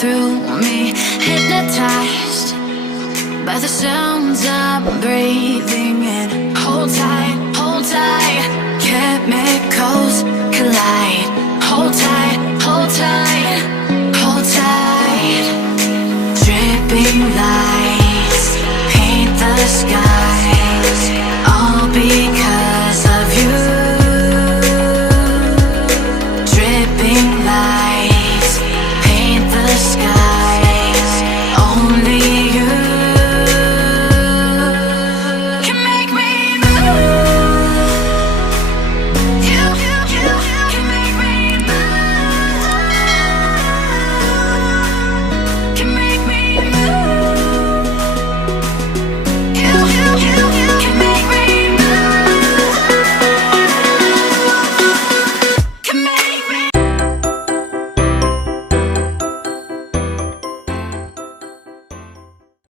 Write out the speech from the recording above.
through me, hypnotized by the sounds I'm breathing in. Hold tight, chemicals collide. Hold tight.